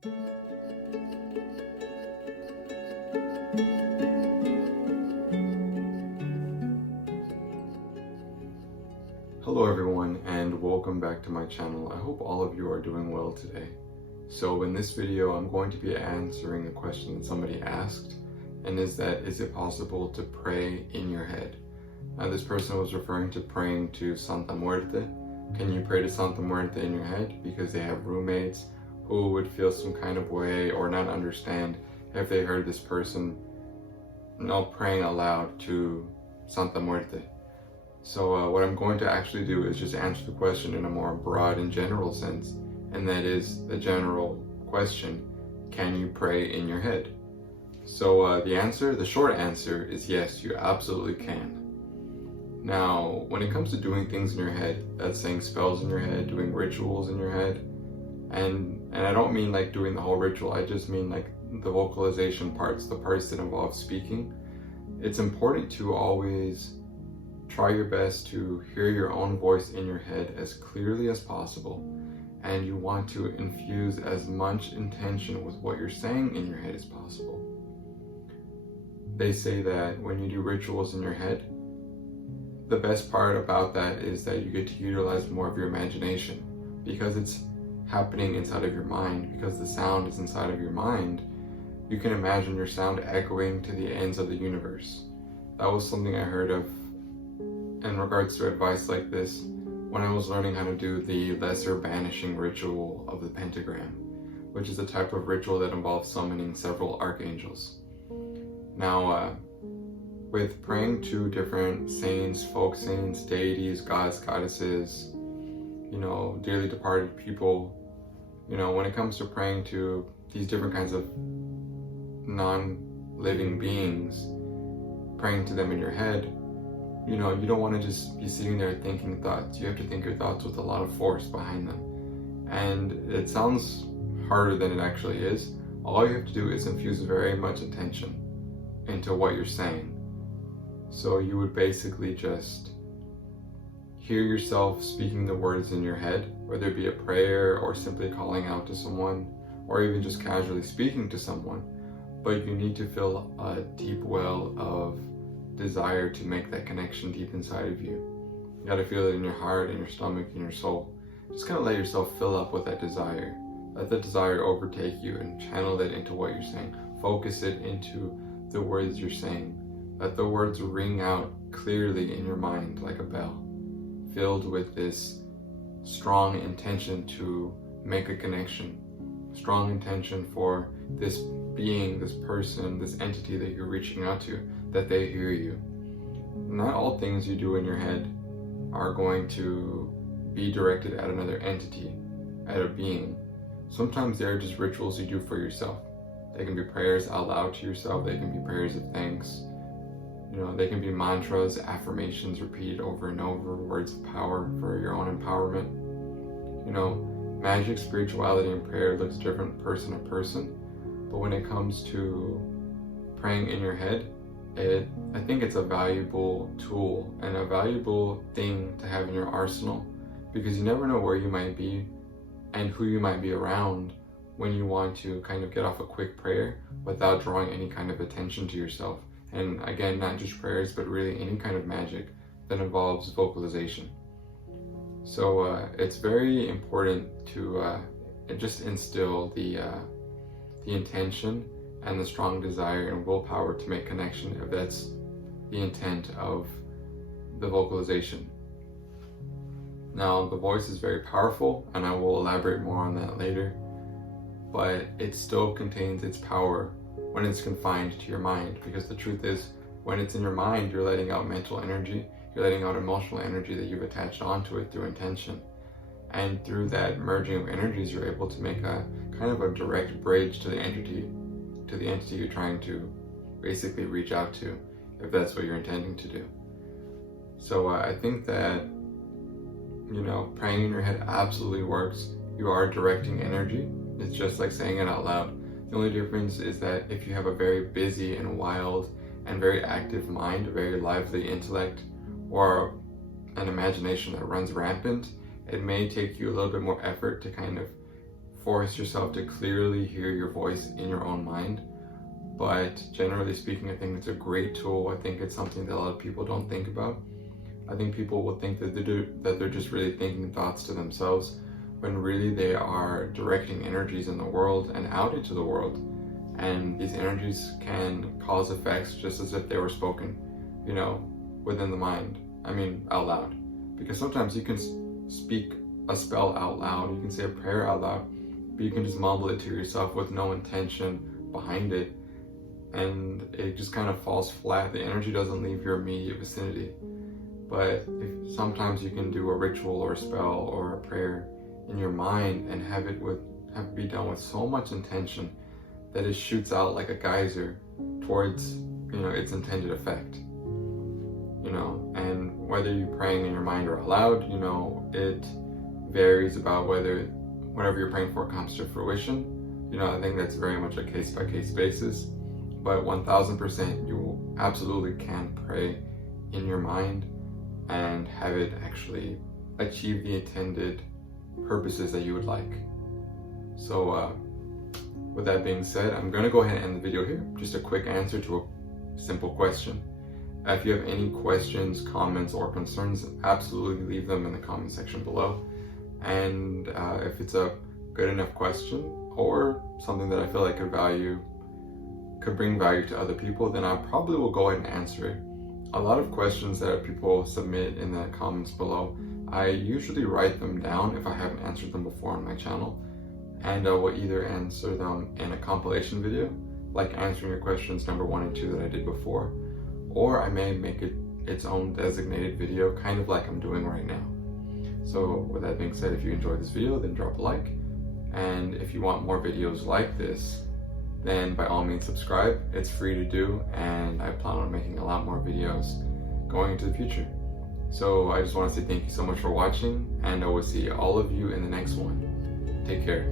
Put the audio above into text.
Hello everyone, and welcome back to my channel. I hope all of you are doing well today. So in this video, I'm going to be answering a question that somebody asked, and is it possible to pray in your head? Now this person was referring to praying to Santa Muerte. Can you pray to Santa Muerte in your head? Because they have roommates who would feel some kind of way or not understand if they heard this person praying aloud to Santa Muerte. So what I'm going to actually do is just answer the question in a more broad and general sense, and that is the general question: can you pray in your head? So the short answer is yes, you absolutely can. Now, when it comes to doing things in your head, that's saying spells in your head, doing rituals in your head, and I don't mean like doing the whole ritual, I just mean like the vocalization parts, the parts that involve speaking. It's important to always try your best to hear your own voice in your head as clearly as possible, and you want to infuse as much intention with what you're saying in your head as possible. They say that when you do rituals in your head, the best part about that is that you get to utilize more of your imagination, because it's happening inside of your mind, because the sound is inside of your mind. You can imagine your sound echoing to the ends of the universe. That was something I heard of in regards to advice like this when I was learning how to do the lesser banishing ritual of the pentagram, which is a type of ritual that involves summoning several archangels. Now, with praying to different saints, folk saints, deities, gods, goddesses, dearly departed people, when it comes to praying to these different kinds of non-living beings, praying to them in your head, you don't want to just be sitting there thinking thoughts. You have to think your thoughts with a lot of force behind them. And it sounds harder than it actually is. All you have to do is infuse very much attention into what you're saying. So you would basically just hear yourself speaking the words in your head, whether it be a prayer or simply calling out to someone, or even just casually speaking to someone. But you need to feel a deep well of desire to make that connection deep inside of you. You gotta feel it in your heart, in your stomach, in your soul. Just kind of let yourself fill up with that desire. Let the desire overtake you and channel it into what you're saying. Focus it into the words you're saying. Let the words ring out clearly in your mind like a bell, filled with this strong intention to make a connection, strong intention for this being, this person, this entity that you're reaching out to, that they hear you. Not all things you do in your head are going to be directed at another entity, at a being. Sometimes they're just rituals you do for yourself. They can be prayers out loud to yourself, they can be prayers of thanks, they can be mantras, affirmations repeated over and over, words of power for your own empowerment. Magic, spirituality, and prayer looks different person to person, but when it comes to praying in your head, I think it's a valuable tool and a valuable thing to have in your arsenal, because you never know where you might be and who you might be around when you want to kind of get off a quick prayer without drawing any kind of attention to yourself. And again, not just prayers, but really any kind of magic that involves vocalization. So it's very important to just instill the intention and the strong desire and willpower to make connection, if that's the intent of the vocalization. Now, the voice is very powerful, and I will elaborate more on that later, but it still contains its power when it's confined to your mind, because the truth is, when it's in your mind, you're letting out mental energy, you're letting out emotional energy that you've attached onto it through intention. And through that merging of energies, you're able to make a kind of a direct bridge to the entity you're trying to basically reach out to, if that's what you're intending to do. So I think that, praying in your head absolutely works. You are directing energy. It's just like saying it out loud. The only difference is that if you have a very busy and wild and very active mind, a very lively intellect, or an imagination that runs rampant, it may take you a little bit more effort to kind of force yourself to clearly hear your voice in your own mind. But generally speaking, I think it's a great tool. I think it's something that a lot of people don't think about. I think people will think that they're just really thinking thoughts to themselves, when really they are directing energies in the world and out into the world. And these energies can cause effects just as if they were spoken, you know, within the mind. I mean, out loud. Because sometimes you can speak a spell out loud, you can say a prayer out loud, but you can just mumble it to yourself with no intention behind it. And it just kind of falls flat. The energy doesn't leave your immediate vicinity. But if sometimes you can do a ritual or a spell or a prayer in your mind and have it be done with so much intention that it shoots out like a geyser towards, you know, its intended effect. You know, and whether you're praying in your mind or aloud, you know, it varies about whether whatever you're praying for comes to fruition. You know, I think that's very much a case-by-case basis. But 1000% you absolutely can pray in your mind and have it actually achieve the intended purposes that you would like. So with that being said, I'm going to go ahead and end the video here. Just a quick answer to a simple question. If you have any questions, comments, or concerns, absolutely leave them in the comment section below. And if it's a good enough question or something that I feel like could bring value to other people, then I probably will go ahead and answer it. A lot of questions that people submit in the comments below, I usually write them down if I haven't answered them before on my channel, and I will either answer them in a compilation video, like answering your questions number 1 and 2 that I did before, or I may make it its own designated video, kind of like I'm doing right now. So with that being said, if you enjoyed this video, then drop a like, and if you want more videos like this, then by all means subscribe. It's free to do, and I plan on making a lot more videos going into the future. So I just want to say thank you so much for watching, and I will see all of you in the next one. Take care.